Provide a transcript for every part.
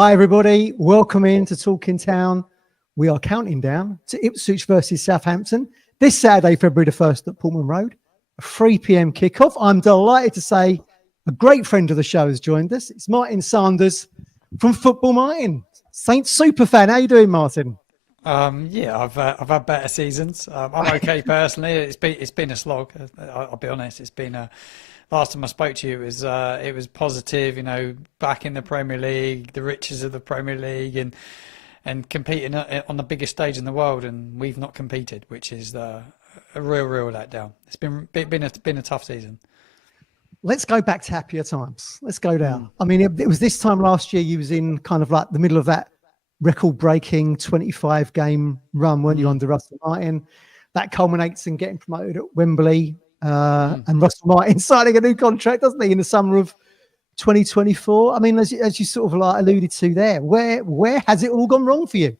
Hi, everybody. Welcome in to Talking Town. We are counting down to Ipswich versus Southampton this Saturday, February the 1st at Portman Road, a 3 p.m. kickoff. I'm delighted to say a great friend of the show has joined us. It's Martin Sanders from Football Martin. Saints superfan. How you doing, Martin? Yeah, I've had better seasons. I'm okay personally. It's been a slog. I'll be honest. It's been a last time I spoke to you it was positive. You know, back in the Premier League, the riches of the Premier League, and competing on the biggest stage in the world, and we've not competed, which is a real letdown. It's been a tough season. Let's go back to happier times. Let's go down. I mean, it was this time last year you was in kind of like the middle of that record-breaking 25-game run, weren't you, under Russell Martin? That culminates in getting promoted at Wembley, and Russell Martin signing a new contract, doesn't he, in the summer of 2024? I mean, as you sort of like alluded to there, where has it all gone wrong for you?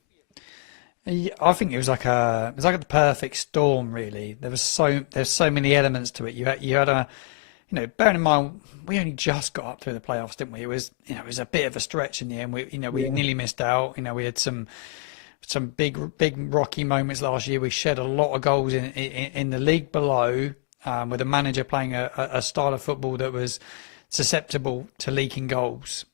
Yeah, I think it was like the perfect storm, really. There's so many elements to it. You had a, you know, bearing in mind we only just got up through the playoffs, didn't we? It was a bit of a stretch in the end. We nearly missed out. You know, we had some big rocky moments last year. We shed a lot of goals in the league below, with a manager playing a style of football that was susceptible to leaking goals.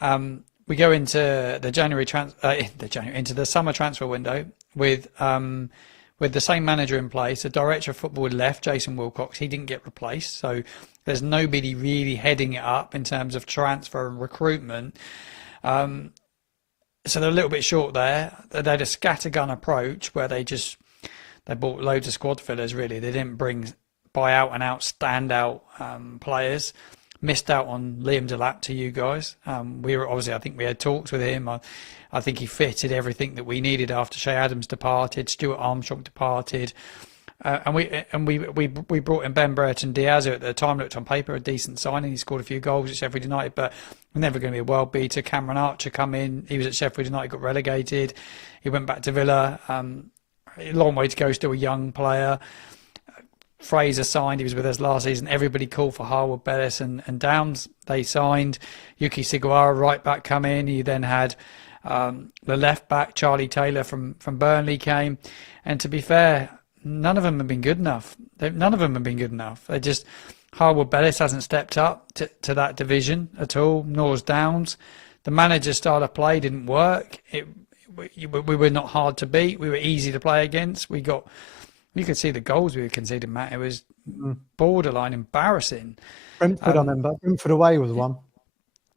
We go into into the summer transfer window with the same manager in place. The director of football had left, Jason Wilcox. He didn't get replaced, so there's nobody really heading it up in terms of transfer and recruitment. So they're a little bit short there. They had a scattergun approach where they bought loads of squad fillers. Really, they didn't buy out and out standout players. Missed out on Liam Delap to you guys. We were obviously, I think we had talks with him. I think he fitted everything that we needed after Shea Adams departed, Stuart Armstrong departed, and we brought in Ben Brereton Diaz, who at the time looked on paper a decent signing. He scored a few goals at Sheffield United, but never going to be a world beater. Cameron Archer come in. He was at Sheffield United, got relegated. He went back to Villa. A long way to go. Still a young player. Fraser signed. He was with us last season. Everybody called for Harwood Bellis and Downs. They signed. Yuki Sugawara, right back, come in. You then had the left back, Charlie Taylor from Burnley came. And to be fair, none of them have been good enough. They just, Harwood Bellis hasn't stepped up to that division at all, nor has Downs. The manager's style of play didn't work. We were not hard to beat. We were easy to play against. You could see the goals we were conceding, Matt. It was borderline embarrassing. Brentford, I remember. Brentford away was one.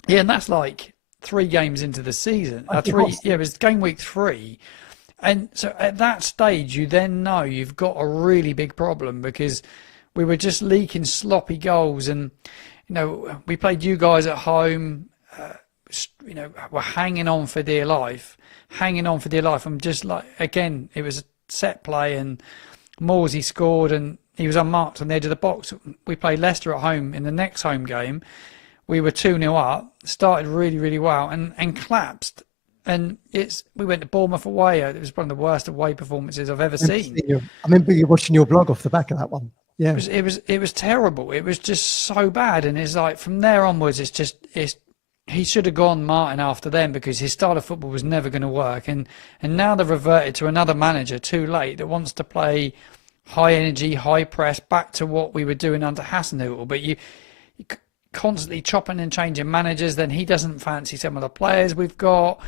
Yeah, and that's like 3 games into the season. It was game week 3. And so at that stage, you then know you've got a really big problem because we were just leaking sloppy goals. And, you know, we played you guys at home, we're hanging on for dear life. I'm just like, again, it was a set play and Morsey scored and he was unmarked on the edge of the box. We played Leicester at home in the next home game. We were 2-0 up, started really well and collapsed. And we went to Bournemouth away. It was one of the worst away performances I've ever seen. I remember you watching your blog off the back of that one. Yeah, it was terrible. It was just so bad. And it's like from there onwards, he should have gone Martin after them because his style of football was never going to work. And now they've reverted to another manager too late that wants to play high energy, high press, back to what we were doing under Hasenhüttl. But you constantly chopping and changing managers. Then he doesn't fancy some of the players we've got.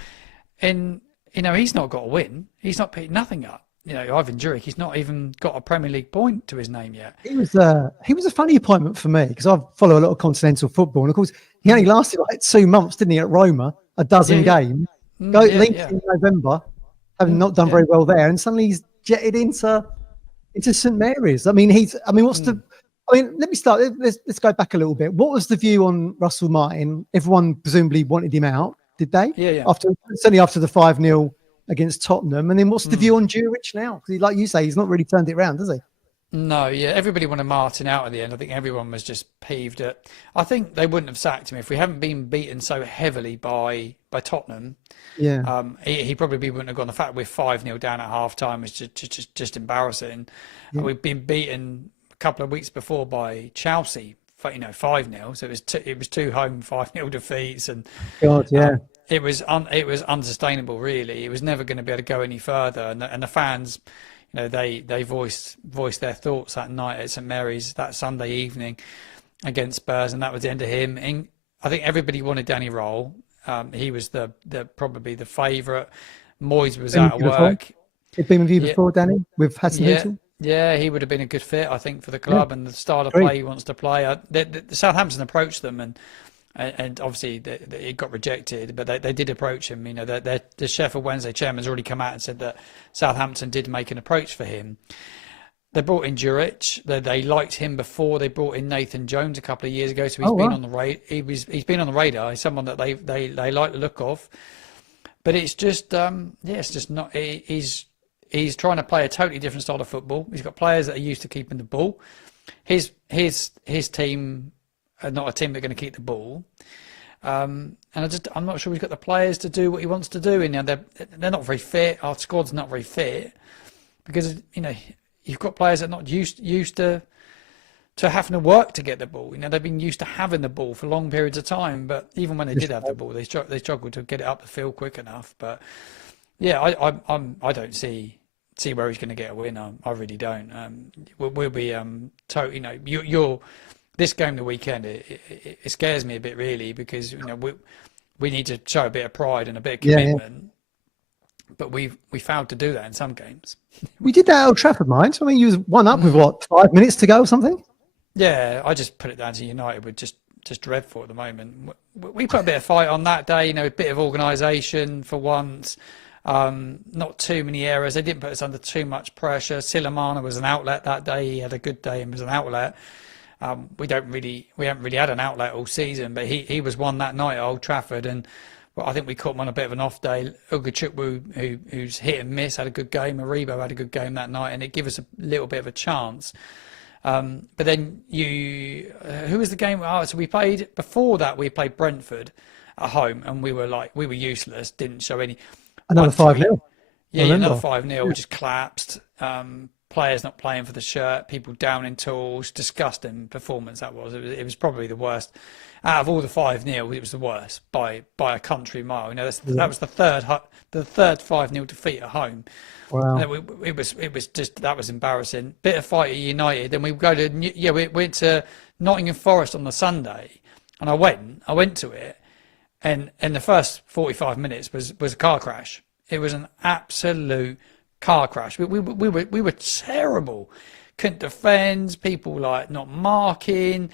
And, you know, he's not got a win. He's not picked nothing up. You know, Ivan Durick, he's not even got a Premier League point to his name yet. He was a funny appointment for me because I follow a lot of continental football, and of course he only lasted like 2 months, didn't he, at Roma, a dozen games. Linked in November, having not done very well there, and suddenly he's jetted into St Mary's. I mean, let me start. Let's go back a little bit. What was the view on Russell Martin? Everyone presumably wanted him out, did they? Yeah. Certainly after the 5-0 against Tottenham. And then what's the view on Durick now? Because like you say, he's not really turned it around, does he? No, yeah. Everybody wanted Martin out at the end. I think everyone was just peeved at. I think they wouldn't have sacked him if we hadn't been beaten so heavily by Tottenham. Yeah. He probably wouldn't have gone. The fact we're 5-0 down at half time is just embarrassing. Yeah. We've been beaten a couple of weeks before by Chelsea, 5-0. So it was 2 home 5-0 defeats, and God, yeah. it was unsustainable, really. It was never going to be able to go any further, and the fans, they voiced their thoughts that night at St Mary's that Sunday evening against Spurs, and that was the end of him. And I think everybody wanted Danny Roll. He was the probably the favourite. Moyes was out of work. He'd been with you before, Danny, with Hasenhüttl? Yeah, he would have been a good fit, I think, for the club and the style of play he wants to play. The Southampton approached them, and obviously it got rejected, but they did approach him. The Sheffield Wednesday chairman's already come out and said that Southampton did make an approach for him. They brought in Juric. They liked him before. They brought in Nathan Jones a couple of years ago, so he's been on the radar. He's been on the radar. He's someone that they like the look of. But it's just it's just not. He's trying to play a totally different style of football. He's got players that are used to keeping the ball. His team are not a team that are going to keep the ball. And I'm not sure he's got the players to do what he wants to do. And they're not very fit. Our squad's not very fit because you've got players that are not used to having to work to get the ball. They've been used to having the ball for long periods of time. But even when they did have the ball, they struggled to get it up the field quick enough. But yeah, I don't see where he's going to get a win. I really don't. We'll be you're this game the weekend. It scares me a bit, really, because we need to show a bit of pride and a bit of commitment. But we failed to do that in some games. We did that at Old Trafford, mind. I mean, you was 1-up with 5 minutes to go or something. Yeah, I just put it down to United. We're just dreadful at the moment. We put a bit of fight on that day. A bit of organisation for once. Not too many errors. They didn't put us under too much pressure. Silamana was an outlet that day. He had a good day and was an outlet. We haven't really had an outlet all season, but he was one that night at Old Trafford, and I think we caught him on a bit of an off day. Ugachukwu, who's hit and miss, had a good game. Aribo had a good game that night, and it gave us a little bit of a chance. But then who was the game? So we played before that. We played Brentford at home, and we were useless. Didn't show any. Another 5-0. Yeah, another 5-0. Just collapsed. Players not playing for the shirt. People down in tools. Disgusting performance that was. It was probably the worst out of all the 5-0. It was the worst by a country mile. That was the third 5-0 defeat at home. Wow. It was just, that was embarrassing. Bit of fight at United. Then we went to Nottingham Forest on the Sunday, and I went to it. And the first 45 minutes was a car crash. It was an absolute car crash. We were terrible. Couldn't defend. People not marking,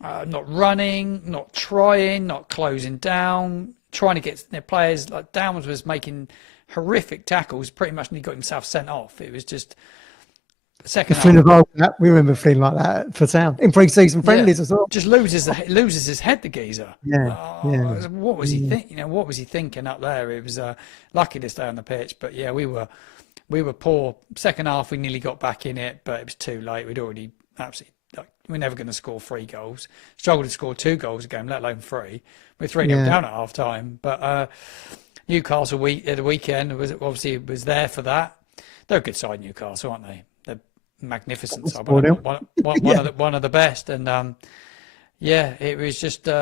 not running, not trying, not closing down, trying to get their players. Downs was making horrific tackles. Pretty much, and he got himself sent off. It was just. Second half, we remember feeling like that for Town in pre-season friendlies as well. Just loses his head, the geezer. What was he thinking? What was he thinking up there? It was lucky to stay on the pitch, but yeah, we were poor. Second half, we nearly got back in it, but it was too late. We'd already absolutely. We're never going to score 3 goals. Struggled to score 2 goals a game, let alone 3. We're 3-0 down at half time. But Newcastle at the weekend was there for that. They're a good side, Newcastle, aren't they? Magnificent side, one of the best, and it was just we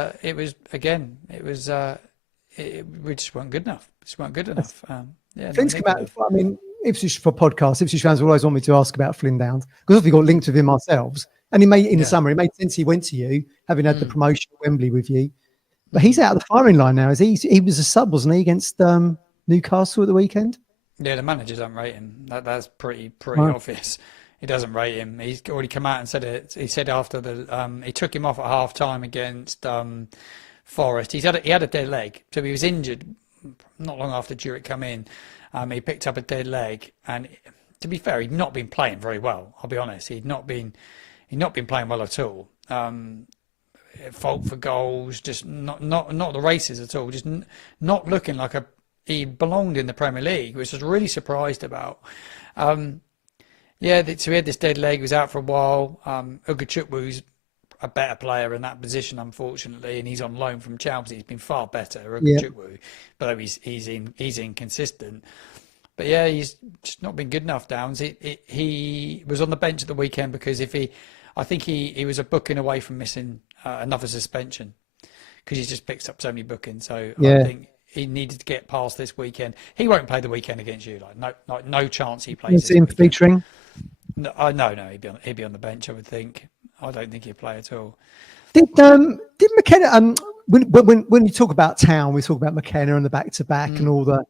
just weren't good enough. Flynn's come out. I mean, Ipswich for podcasts. Ipswich fans always want me to ask about Flynn Downs because we got linked with him ourselves, and he made the summer. It made sense he went to you, having had the promotion at Wembley with you, but he's out of the firing line now. He was a sub, wasn't he, against Newcastle at the weekend? Yeah, the manager doesn't rate him. That's pretty obvious. He doesn't rate him. He's already come out and said it. He said after he took him off at half time against Forest. He had a dead leg, so he was injured not long after Juric come in. He picked up a dead leg, and to be fair, he'd not been playing very well. I'll be honest. He'd not been playing well at all. Fault for goals, just not the races at all. Just not looking like he belonged in the Premier League, which I was really surprised about. So he had this dead leg, he was out for a while. Ugachukwu a better player in that position, unfortunately, and he's on loan from Chelsea. He's been far better, Ugachukwu, but he's inconsistent. But yeah, he's just not been good enough, Downs. He was on the bench at the weekend because I think he was a booking away from missing another suspension because he's just picked up so many bookings. So I think he needed to get past this weekend. He won't play the weekend against you. No chance he You plays see this him weekend. featuring. No, he'd be on the bench, I would think. I don't think he'd play at all. Did McKenna? When you talk about Town, we talk about McKenna and the back-to-back and all the,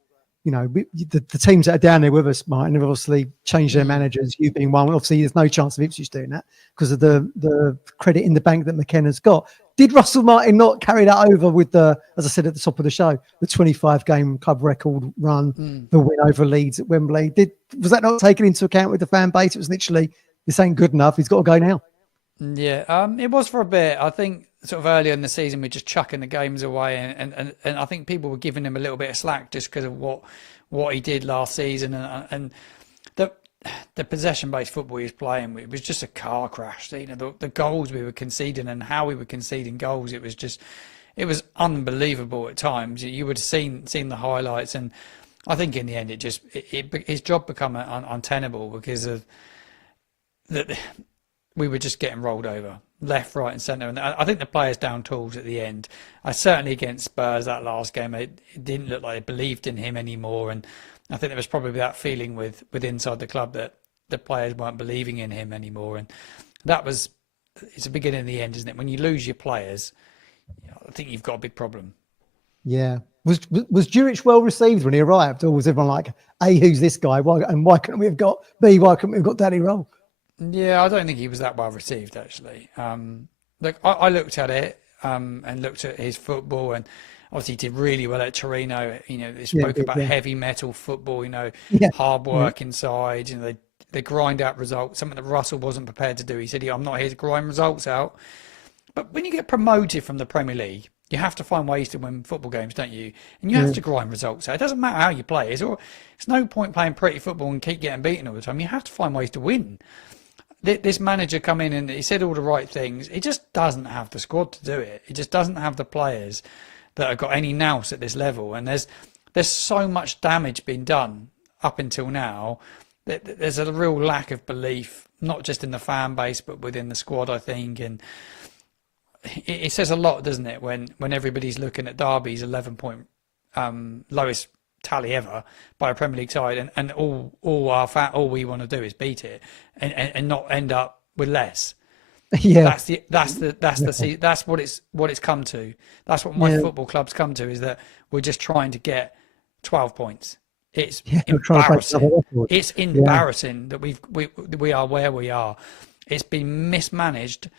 the teams that are down there with us, Martin, have obviously changed their managers. You being one, obviously, there's no chance of Ipswich doing that because of the credit in the bank that McKenna's got. Did Russell Martin not carry that over with the, as I said at the top of the show, the 25-game club record run, the win over Leeds at Wembley? Was that not taken into account with the fan base? It was literally, this ain't good enough. He's got to go now. Yeah, it was for a bit. I think sort of earlier in the season we're just chucking the games away, and I think people were giving him a little bit of slack just because of what he did last season, and the possession-based football he was playing, it was just a car crash. The goals we were conceding and how we were conceding goals, it was unbelievable at times. You would have seen the highlights, and I think in the end his job become untenable because of that. We were just getting rolled over left, right and centre. And I think the players down tools at the end. Certainly against Spurs, that last game, it didn't look like they believed in him anymore. And I think there was probably that feeling with inside the club that the players weren't believing in him anymore. And it's a beginning and the end, isn't it? When you lose your players, I think you've got a big problem. Yeah. Was Juric well received when he arrived? Or was everyone like, A, who's this guy? Why couldn't we have got B? Why couldn't we have got Danny Roll? Yeah, I don't think he was that well received, actually. Look, I looked at it and looked at his football, and obviously he did really well at Torino. They spoke about heavy metal football, hard work inside. They grind out results, something that Russell wasn't prepared to do. He said, I'm not here to grind results out. But when you get promoted from the Premier League, you have to find ways to win football games, don't you? And you have to grind results out. It doesn't matter how you play. It's no point playing pretty football and keep getting beaten all the time. You have to find ways to win. This manager come in and he said all the right things. He just doesn't have the squad to do it. He just doesn't have the players that have got any nous at this level. And there's so much damage been done up until now. There's a real lack of belief, not just in the fan base, but within the squad, I think. And it says a lot, doesn't it, when everybody's looking at Derby's 11-point lowest tally ever by a Premier League side, and all we want to do is beat it and not end up with less. Yeah, that's what it's come to. That's what my football club's come to, is that we're just trying to get 12 points. It's embarrassing. It's embarrassing that we are where we are. It's been mismanaged,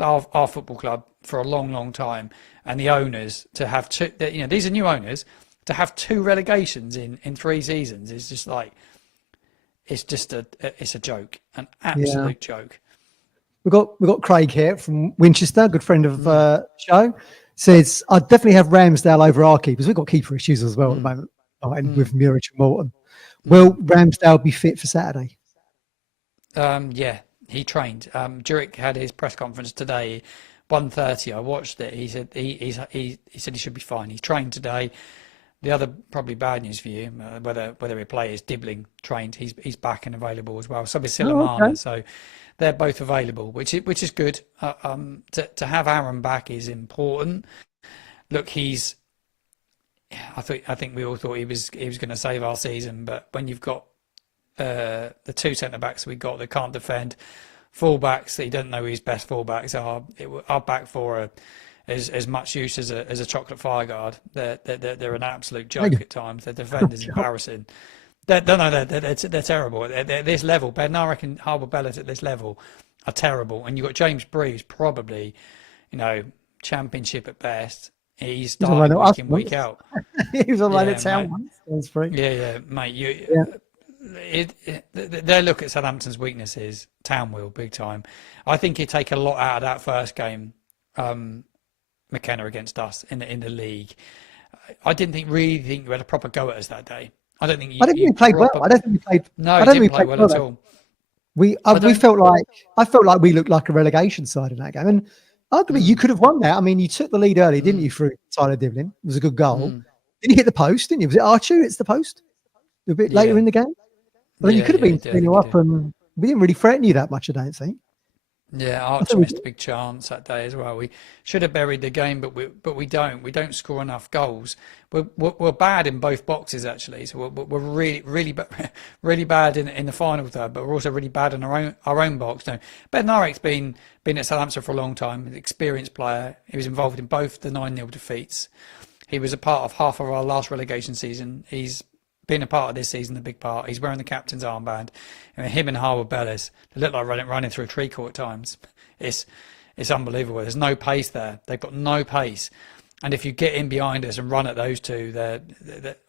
our football club, for a long time, and the owners to have two. These are new owners. To have 2 relegations in 3 seasons is just like, it's a joke, an absolute joke. We've got Craig here from Winchester, good friend of show. Says, I'd definitely have Ramsdale over our keepers. We've got keeper issues as well at the moment, with Muric and Morton. Will Ramsdale be fit for Saturday? Yeah, he trained. Juric had his press conference today, 1:30. I watched it. He said he said he should be fine. He trained today. The other probably bad news for you, whether he plays, Dibbling trained. He's back and available as well. So is Silamana. So they're both available, which is good. To have Aaron back is important. Look, I think we all thought he was going to save our season, but when you've got the 2 centre backs we got that can't defend, fullbacks that you don't know who his best fullbacks are, our back four are as much use as a chocolate fire guard. They're an absolute joke at times. Their defenders embarrassing. They're terrible. They're this level. Bednarek and Harbour Bellet at this level are terrible. And you've got James Bree, who's probably, championship at best. He's starting week in, week out. He was on loan at Town once. Yeah, mate. Their look at Southampton's weaknesses, Town will, big time. I think he'd take a lot out of that first game, McKenna against us in the league. I didn't really think you had a proper go at us that day. I don't think you played well. I don't think we played. No, I didn't play well at all. I felt like we looked like a relegation side in that game, and arguably you could have won that. I mean, you took the lead early, didn't you? Through Tyler Diblin, it was a good goal. Then you hit the post, didn't you? Was it Archu? It's the post. A bit later in the game. But then you could have been 3-0 up, and we didn't really threaten you that much, I don't think. Yeah, I Archer think missed a big chance that day as well. We should have buried the game, but we don't. We don't score enough goals. We're bad in both boxes actually. So we're really bad in the final third, but we're also really bad in our own box. No, Bednarek's been at Southampton for a long time. An experienced player. He was involved in both the 9-0 defeats. He was a part of half of our last relegation season. He's been a part of this season, a big part. He's wearing the captain's armband. I mean, him and Harwood Bellis, they look like running through a tree court at times. It's unbelievable. There's no pace there. They've got no pace. And if you get in behind us and run at those two, they're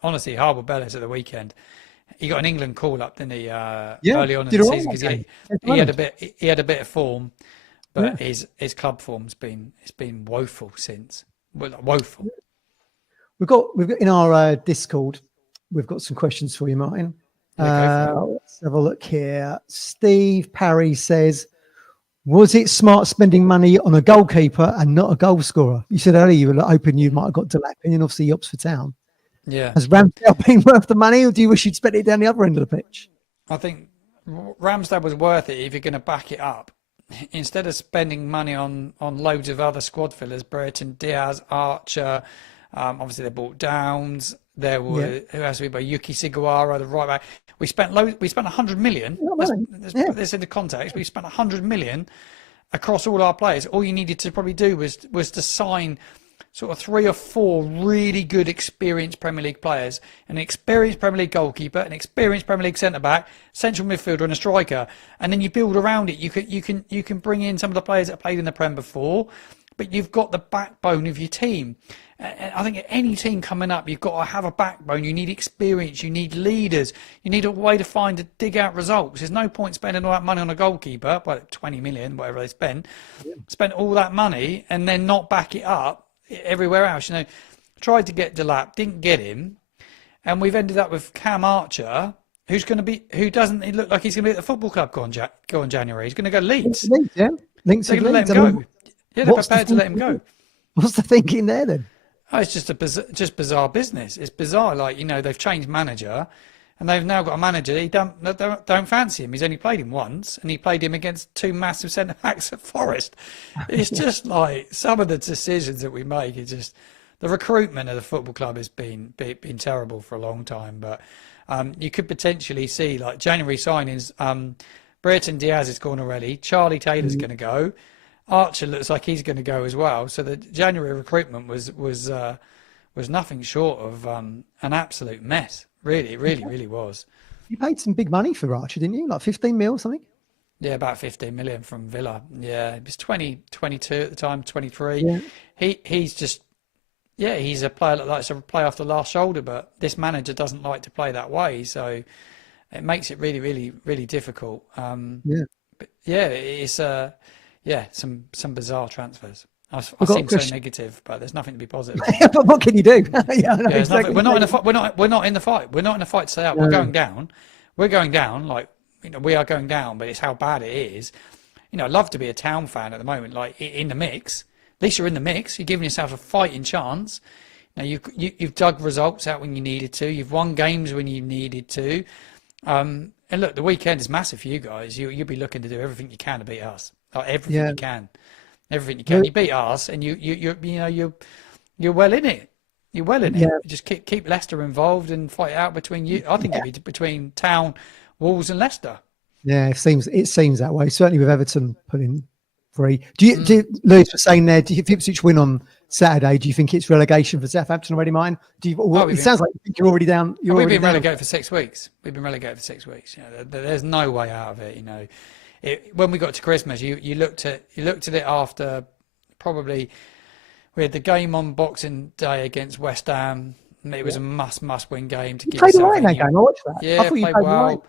honestly, Harwood Bellis at the weekend, he got an England call up, didn't he? Early on in the season because he had a bit of form, but his club form's been woeful since. Woeful. We've got in our Discord, we've got some questions for you, Martin. Let's have a look here. Steve Parry says, was it smart spending money on a goalkeeper and not a goal scorer? You said earlier you were hoping you might have got Delap and obviously Oxford Town. Yeah. Has Ramsdale been worth the money, or do you wish you'd spent it down the other end of the pitch? I think Ramsdale was worth it if you're going to back it up. Instead of spending money on loads of other squad fillers, Brereton, Diaz, Archer, obviously they bought Downs. There were who else? We bought Yuki Sugawara, the right back. We spent 100 million. Let's put this into context. We spent 100 million across all our players. All you needed to probably do was to sign sort of 3 or 4 really good experienced Premier League players, an experienced Premier League goalkeeper, an experienced Premier League centre back, central midfielder, and a striker. And then you build around it. You can bring in some of the players that played in the Prem before, but you've got the backbone of your team. I think any team coming up, you've got to have a backbone. You need experience. You need leaders. You need a way to dig out results. There's no point spending all that money on a goalkeeper, well, 20 million, whatever they spent all that money and then not back it up everywhere else. You know, tried to get Delap, didn't get him, and we've ended up with Cam Archer, who doesn't look like he's going to be at the football club go on January. He's going to go Leeds. Links they're going to let him go. Yeah, they're prepared to let him go. What's the thinking there then? Oh, it's just bizarre business. It's bizarre. Like, you know, they've changed manager, and they've now got a manager. He don't fancy him. He's only played him once, and he played him against 2 massive centre backs at Forest. It's just like some of the decisions that we make. It's just the recruitment of the football club has been terrible for a long time. But you could potentially see like January signings. Brereton Diaz is gone already. Charlie Taylor's going to go. Archer looks like he's going to go as well. So the January recruitment was nothing short of an absolute mess. Really was. You paid some big money for Archer, didn't you? Like 15 mil or something? Yeah, about 15 million from Villa. Yeah, he was 22 at the time, 23. Yeah. He's a player that likes to play off the last shoulder, but this manager doesn't like to play that way. So it makes it really difficult. But yeah, it's some bizarre transfers. I seem so negative, but there's nothing to be positive. But what can you do? Exactly. We're not in the fight. We're not in the fight. We're not in the fight to stay out. We're going down. We're going down. Like, you know, we are going down, but it's how bad it is. You know, I'd love to be a Town fan at the moment, like in the mix. At least you're in the mix. You're giving yourself a fighting chance. Now you've dug results out when you needed to. You've won games when you needed to. And look, the weekend is massive for you guys. You'll be looking to do everything you can to beat us. Like everything you can. Everything you can. You beat us, and you're well in it. You're well in it. Just keep Leicester involved and fight it out between you. I think it'd be between Town, Wolves, and Leicester. Yeah, it seems that way. Certainly with Everton putting 3. Lewis was saying there, if Ipswich win on Saturday, do you think it's relegation for Southampton already, mine? It sounds like you think you're already down. We've been relegated for 6 weeks. You know, there's no way out of it. You know, when we got to Christmas, you looked at it after probably we had the game on Boxing Day against West Ham. It was a must win game to give yourself. Played well in that game. I watched that. Yeah, played well.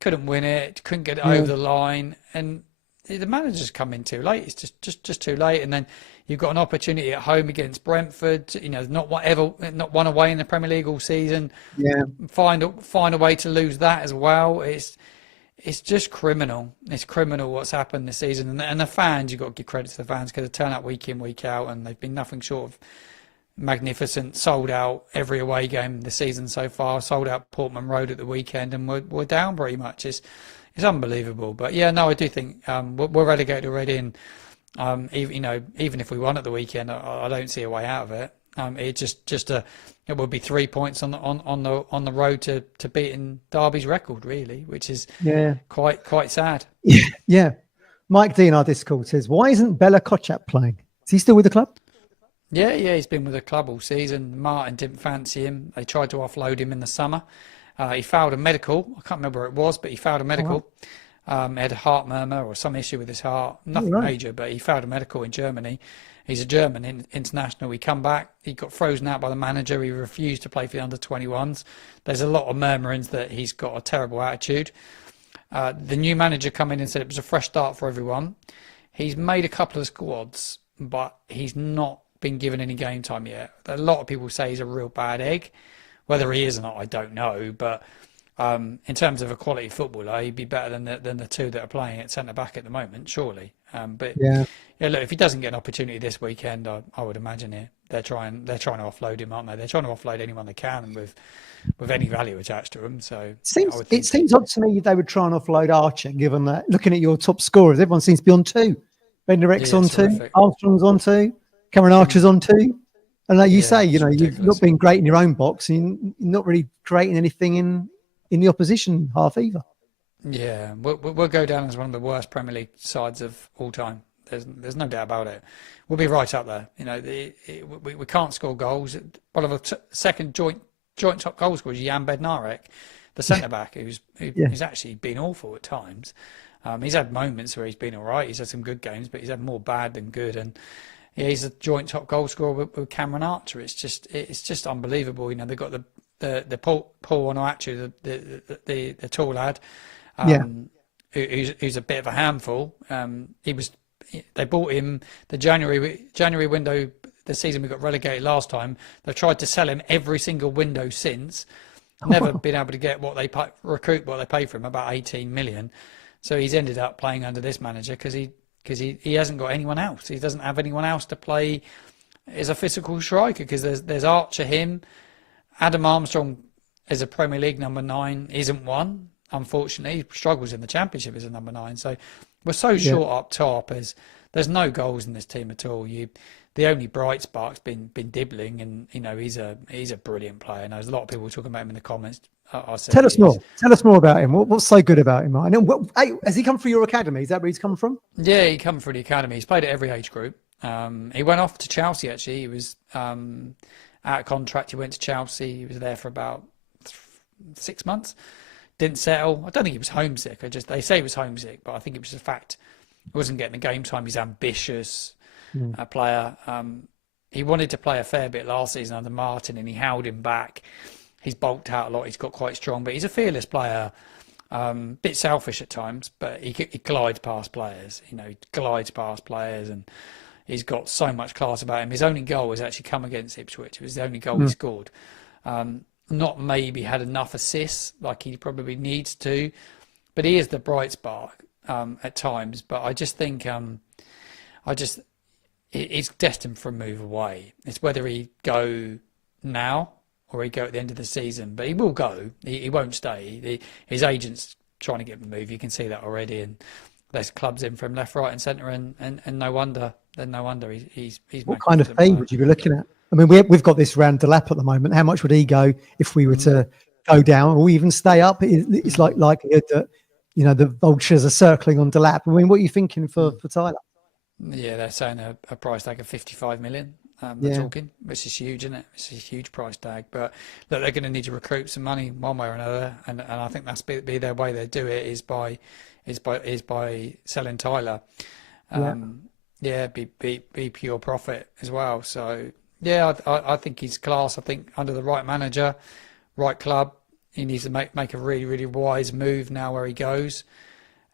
Couldn't win it. Couldn't get it over the line, and the manager's come in too late. It's just too late. And then you've got an opportunity at home against Brentford. You know, not one away in the Premier League all season. Yeah, find a way to lose that as well. It's just criminal. It's criminal what's happened this season. And the fans, you've got to give credit to the fans because they turn out week in, week out, and they've been nothing short of magnificent. Sold out every away game this season so far. Sold out Portman Road at the weekend, and we're down pretty much. it's unbelievable. But yeah, no, I do think we're relegated already, and even if we won at the weekend, I don't see a way out of it. It would be 3 points on the road to beating Derby's record, really, which is quite sad. Yeah. Mike D in our Discord says, why isn't Bella Kotchap playing? Is he still with the club? Yeah, he's been with the club all season. Martin didn't fancy him. They tried to offload him in the summer. He failed a medical. I can't remember where it was, but he failed a medical. He had a heart murmur or some issue with his heart. Nothing major, but he failed a medical in Germany. He's a German international. He come back. He got frozen out by the manager. He refused to play for the under-21s. There's a lot of murmurings that he's got a terrible attitude. The new manager come in and said it was a fresh start for everyone. He's made a couple of squads, but he's not been given any game time yet. A lot of people say he's a real bad egg. Whether he is or not, I don't know. But in terms of a quality footballer, he'd be better than the two that are playing at centre back at the moment, surely. But look, if he doesn't get an opportunity this weekend, I would imagine they're trying to offload him, aren't they? They're trying to offload anyone they can with any value attached to him. So it seems odd to me they would try and offload Archer, given that looking at your top scorers, everyone seems to be on 2. Benderek's on 2, Armstrong's on 2, Cameron Archer's on 2. And like you say, you've not been great in your own box, and you're not really creating anything in the opposition half either. Yeah, we'll go down as one of the worst Premier League sides of all time. There's no doubt about it. We'll be right up there. We can't score goals. One of the second joint top goal scorers, Jan Bednarek, the centre back, who's actually been awful at times. He's had moments where he's been all right. He's had some good games, but he's had more bad than good. And he's a joint top goal scorer with Cameron Archer. It's just unbelievable. They've got the Paul Onuachu, the tall lad, who's a bit of a handful. They bought him the January window. The season we got relegated last time. They've tried to sell him every single window since. Never been able to get recruit what they paid for him, about 18 million. So he's ended up playing under this manager because he hasn't got anyone else. He doesn't have anyone else to play as a physical striker, because there's Archer, him. Adam Armstrong is a Premier League number 9, isn't one. Unfortunately, he struggles in the Championship as a number 9. So we're so short up top. There's no goals in this team at all. The only bright spark's been Dibbling, and he's a brilliant player. And there's a lot of people talking about him in the comments. Tell us more. Tell us more about him. What's so good about him? I know. Has he come through your academy? Is that where he's come from? Yeah, he come through the academy. He's played at every age group. He went off to Chelsea. Actually, he was out of contract. He went to Chelsea. He was there for about 6 months. Didn't settle. I don't think he was homesick. They say he was homesick, but I think it was the fact he wasn't getting the game time. He's ambitious player. He wanted to play a fair bit last season under Martin, and he held him back. He's bulked out a lot. He's got quite strong, but he's a fearless player. Bit selfish at times, but he glides past players. He glides past players, and he's got so much class about him. His only goal has actually come against Ipswich. It was the only goal he scored. Not maybe had enough assists like he probably needs to, but he is the bright spark at times. But I just think it's destined for a move away. It's whether he go now or he go at the end of the season, but he will go. He won't stay. His agent's trying to get him to move. You can see that already, and there's clubs in from left, right, and centre, and no wonder. Then no wonder he's. What kind of fee would you be looking at? I mean, we've got this round Delap at the moment. How much would he go if we were to go down or even stay up? It's like likelihood that the vultures are circling on Delap. I mean, what are you thinking for Tyler? Yeah, they're saying a price tag of 55 million. They're talking, which is huge, isn't it? It's a huge price tag. But look, they're going to need to recruit some money one way or another, and I think that's be their way they do it is by selling Tyler. Be pure profit as well. So yeah, I think he's class. I think under the right manager, right club, he needs to make a really, really wise move now where he goes.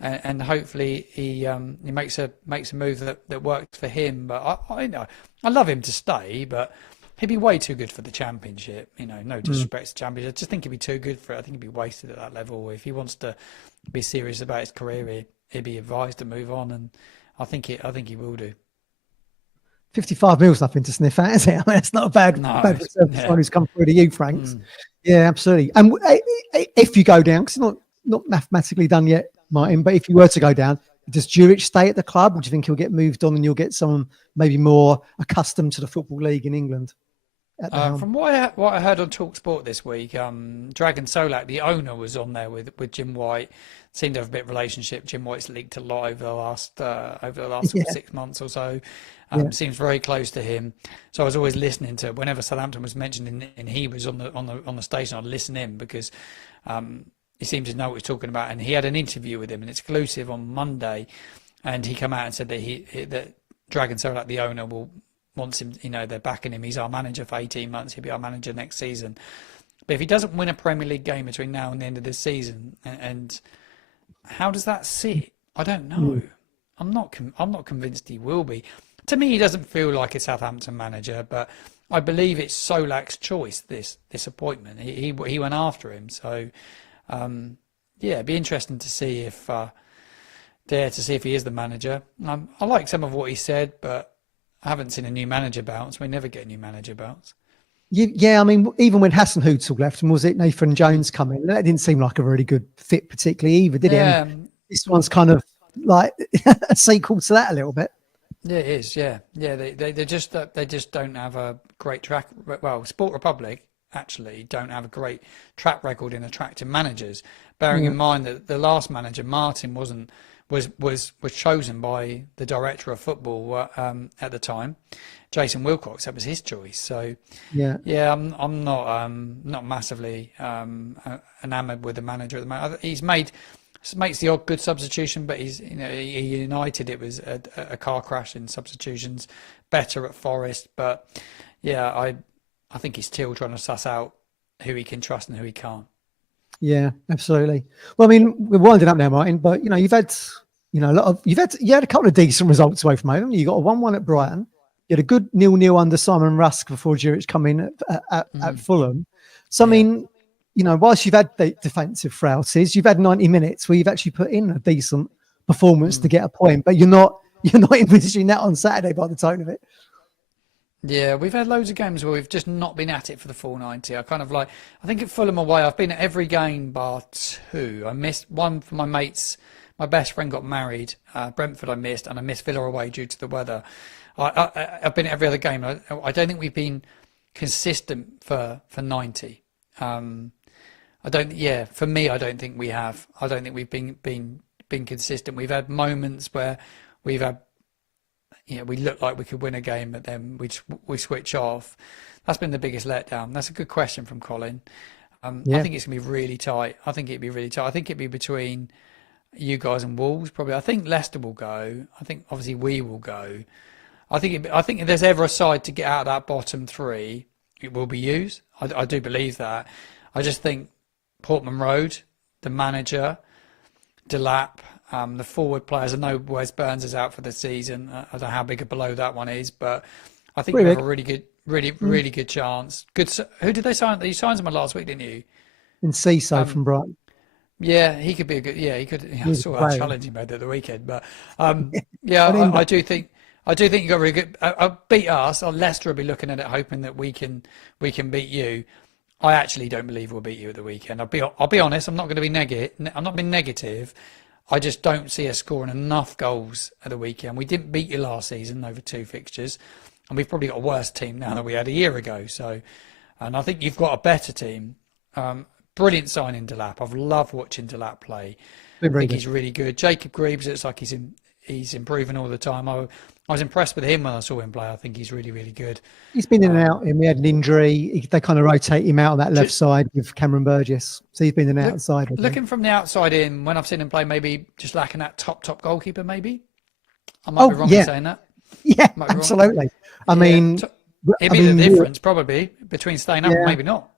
And hopefully he makes a move that works for him. But I love him to stay, but he'd be way too good for the Championship. No disrespect to Championship. I just think he'd be too good for it. I think he'd be wasted at that level. If he wants to be serious about his career, he'd be advised to move on, and I think he will do. 55 mil's nothing to sniff at, is it? I mean, it's not a bad return for someone who's come through to you, Franks. Yeah, absolutely. And if you go down, because it's not mathematically done yet, Martin. But if you were to go down, does Jurich stay at the club, or do you think he'll get moved on and you'll get someone maybe more accustomed to the Football League in England at the helm? From what I heard on TalkSport this week, Dragon Solak, the owner, was on there with Jim White. Seemed to have a bit of relationship. Jim White's leaked a lot over the last sort of 6 months or so. Seems very close to him. So I was always listening to whenever Southampton was mentioned and he was on the station. I'd listen in because he seemed to know what he was talking about. And he had an interview with him, an exclusive on Monday, and he came out and said that that Dragon Solak, the owner, wants him. They're backing him. He's our manager for 18 months. He'll be our manager next season. But if he doesn't win a Premier League game between now and the end of this season, and how does that sit? I don't know. I'm not convinced he will be. To me, he doesn't feel like a Southampton manager, but I believe it's Solak's choice. This appointment, he went after him. So, it'd be interesting to see if he is the manager. I like some of what he said, but I haven't seen a new manager bounce. We never get a new manager bounce. Yeah, I mean, even when Hassan Hootel left, and was it Nathan Jones coming? That didn't seem like a really good fit, particularly either, did it? And this one's kind of like a sequel to that a little bit. Yeah, it is. Yeah. They just don't have a great track. Well, Sport Republic actually don't have a great track record in attracting managers. Bearing in mind that the last manager, Martin, was chosen by the director of football at the time, Jason Wilcox. That was his choice. So I'm not massively enamoured with the manager at the moment. He's makes the odd good substitution, but United, it was a car crash in substitutions. Better at Forest, but I think he's still trying to suss out who he can trust and who he can't. Yeah, absolutely. Well, I mean, we're winding up now, Martin, but you've had you had a couple of decent results away from home. You got a 1-1 at Brighton. You had a good 0-0 under Simon Rusk before Jurich come in at Fulham. So I mean, whilst you've had the defensive frailties, you've had 90 minutes where you've actually put in a decent performance to get a point, but you're not envisaging that on Saturday by the tone of it. Yeah, we've had loads of games where we've just not been at it for the full 90. I think at Fulham away, I've been at every game bar 2. I missed one for my mates. My best friend got married. Brentford I missed, and I missed Villa away due to the weather. I've been at every other game. I don't think we've been consistent for 90. For me, I don't think we have. I don't think we've been consistent. We've had moments where we've had, we look like we could win a game, but then we switch off. That's been the biggest letdown. That's a good question from Colin. I think it's gonna be really tight. I think it'd be between you guys and Wolves probably. I think Leicester will go. I think obviously we will go. I think if there's ever a side to get out of that bottom 3, it will be used. I do believe that. I just think Portman Road, the manager, Delap, the forward players. I know Wes Burns is out for the season. I don't know how big a blow that one is, but I think we have a really good chance. Good. Who did they sign? You signed someone last week, didn't you? In Ciso from Brighton. Yeah, he could be a good. Yeah, he could. I saw how challenge he made at the weekend, but I do think you got really good. Beat us. Leicester will be looking at it, hoping that we can beat you. I actually don't believe we'll beat you at the weekend. I'll be honest. I'm not going to be negative. I'm not being negative. I just don't see us scoring enough goals at the weekend. We didn't beat you last season over 2 fixtures, and we've probably got a worse team now than we had a year ago. So, and I think you've got a better team. Brilliant signing Delap. I've loved watching Delap play. I think he's really good. Jacob Greaves looks like he's improving all the time. I was impressed with him when I saw him play. I think he's really, really good. He's been in and out. We had an injury. They kind of rotate him out on that left side with Cameron Burgess. So he's been in and outside. Looking from the outside in, when I've seen him play, maybe just lacking that top goalkeeper, maybe. I might be wrong in saying that. Yeah, absolutely. I mean... It'd be the difference, probably, between staying up and maybe not.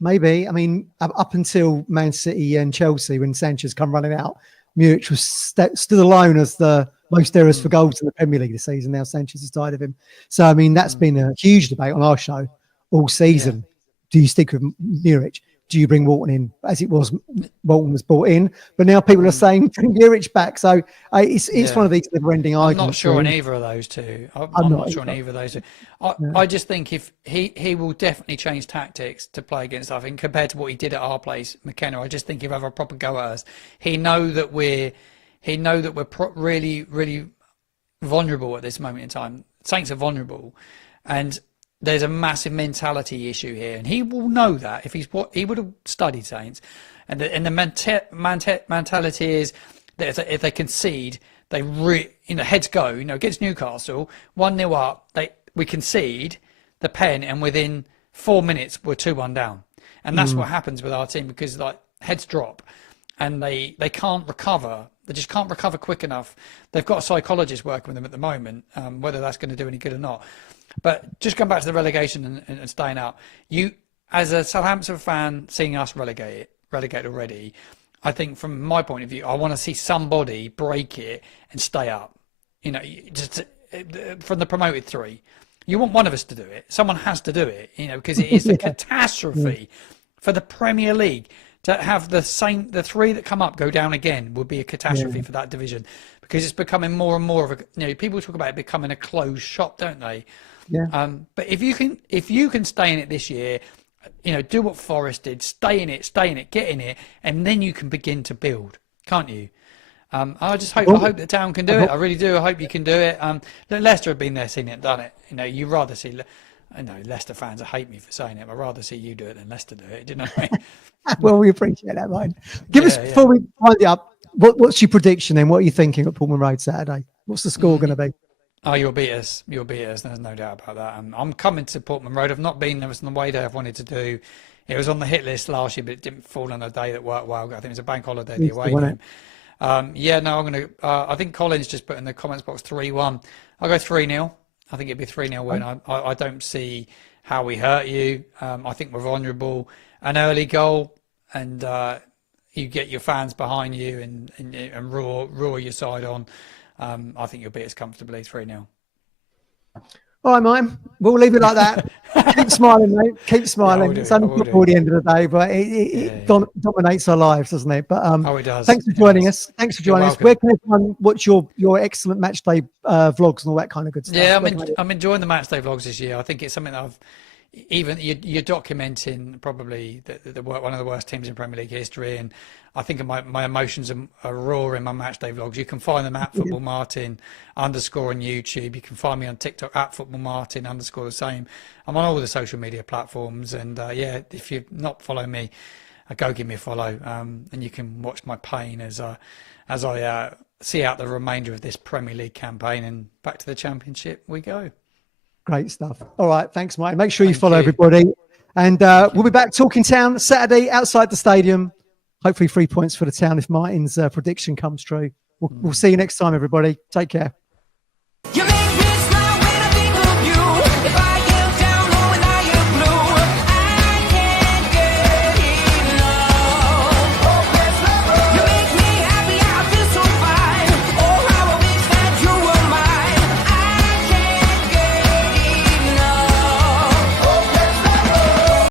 Maybe. I mean, up until Man City and Chelsea, when Sanchez come running out, Muric was stood alone as the most errors for goals in the Premier League this season. Now Sanchez is tired of him. So, I mean, that's been a huge debate on our show all season. Yeah. Do you stick with Muric? do you bring Walton in? As it was, Walton was brought in, but now people are saying bring Juric back. So it's one of these never-ending arguments. I'm not sure on really. either of those two. I'm not sure on either of those two. I just think if he will definitely change tactics to play against us. I think compared to what he did at our place, McKenna. I just think he'll have a proper go at us. He know that we're really, really vulnerable at this moment in time. Saints are vulnerable, and there's a massive mentality issue here, and he will know that if he would have studied Saints, and the mentality is that if they concede, they heads go. Against Newcastle, 1-0 up, we concede the pen, and within 4 minutes we're 2-1 down, and that's what happens with our team because heads drop, and they can't recover. They just can't recover quick enough. They've got a psychologist working with them at the moment, whether that's going to do any good or not. But just going back to the relegation and staying up, you, as a Southampton fan, seeing us relegate already, I think from my point of view, I want to see somebody break it and stay up. Just from the promoted three, you want one of us to do it. Someone has to do it, because it is a catastrophe for the Premier League. To have the three that come up go down again would be a catastrophe for that division, because it's becoming more and more of a. People talk about it becoming a closed shop, don't they? Yeah. But if you can stay in it this year, do what Forest did, stay in it, get in it, and then you can begin to build, can't you? I hope that Town can do it. I really do. I hope you can do it. Leicester have been there, seen it, done it. You rather see. I know Leicester fans hate me for saying it, but I'd rather see you do it than Leicester do it. Do you know what I mean? Well, we appreciate that, mate. Give us, before we wind it up, what's your prediction then? What are you thinking at Pullman Road Saturday? What's the score going to be? Oh, you'll beat us. You'll beat us. There's no doubt about that. I'm coming to Portman Road. I've not been there. It's on the way there. I've wanted to do. It was on the hit list last year, but it didn't fall on a day that worked well. I think it was a bank holiday, the away game. I'm going to. I think Colin's just put in the comments box 3-1. I'll go 3-0. I think it'd be 3-0 win. I don't see how we hurt you. I think we're vulnerable. An early goal, and you get your fans behind you and roar your side on. I think you'll beat us comfortably 3-0. All right, mate. We'll leave it like that. Keep smiling, mate. Keep smiling. It's only football at the end of the day, but it dominates our lives, doesn't it? But it does. Thanks for joining us. Thanks for joining us. Where can everyone watch your excellent Matchday vlogs and all that kind of good stuff? Yeah, I'm enjoying the Matchday vlogs this year. I think it's something that you're documenting probably one of the worst teams in Premier League history, and I think my emotions are raw in my Matchday vlogs. You can find them at Football Martin _ on YouTube. You can find me on TikTok at Football Martin _ the same. I'm on all the social media platforms, and if you're not following me, go give me a follow, and you can watch my pain as I see out the remainder of this Premier League campaign, and back to the Championship we go. Great stuff. All right. Thanks, mate. Make sure you follow everybody. And we'll be back talking Town Saturday outside the stadium. Hopefully 3 points for the Town if Martin's prediction comes true. We'll see you next time, everybody. Take care.